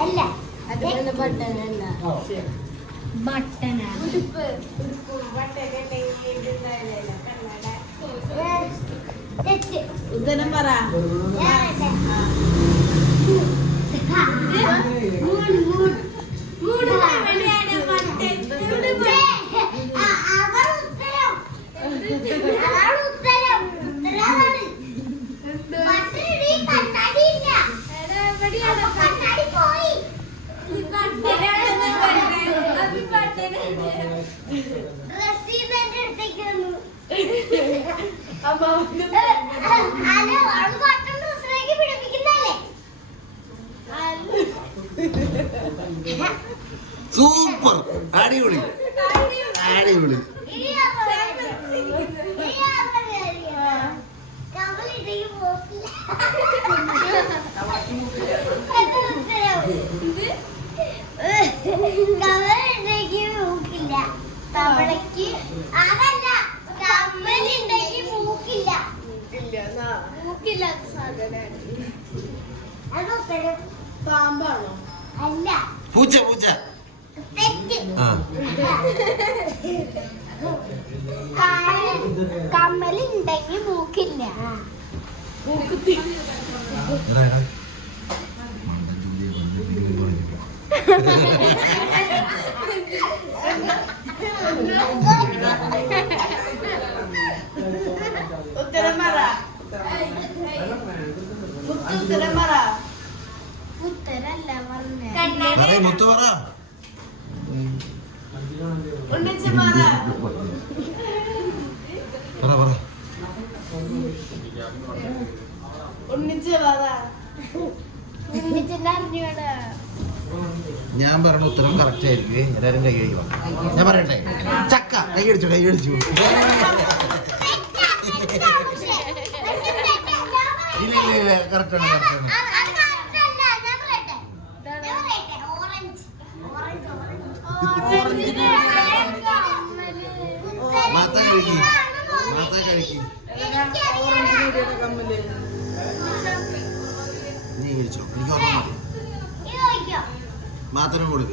അല്ല അത് ബട്ടനല്ല ബട്ടനാ ഉദനം പറ സൂപ്പർ അടിപൊളി അടിപൊളി തവളക്ക് അതല്ല കമ്മലുണ്ടെങ്കിൽ മൂക്കില്ല മൂക്കില്ലാത്ത സാധനമാണ് പാമ്പാണോ അല്ല പൂച്ച പൂച്ച കമ്മലുണ്ടെങ്കിൽ മൂക്കില്ല മൂക്കുത്തി ഉത്തരം പറ ഉത്തരം പറ ഉത്തരല്ല പറഞ്ഞ മുത്തു പറ ഉണ്ണിച്ച് പറ ഉണ്ണിച്ച് പറ ഉണ്ണിച്ചിന്റെ അറിഞ്ഞോടാ ഞാൻ പറഞ്ഞ ഉത്തരം കറക്റ്റ് ആയിരിക്കും എല്ലാരും കൈ കഴിക്കണം ഞാൻ പറയട്ടെ ചക്ക കൈ അടിച്ചു ഇല്ല കറക്റ്റ് ആണ് മാത്ത കഴിക്കും നീ കഴിച്ചോ എനിക്ക് ഓർമ്മ മാത്രം കൊടുക്കും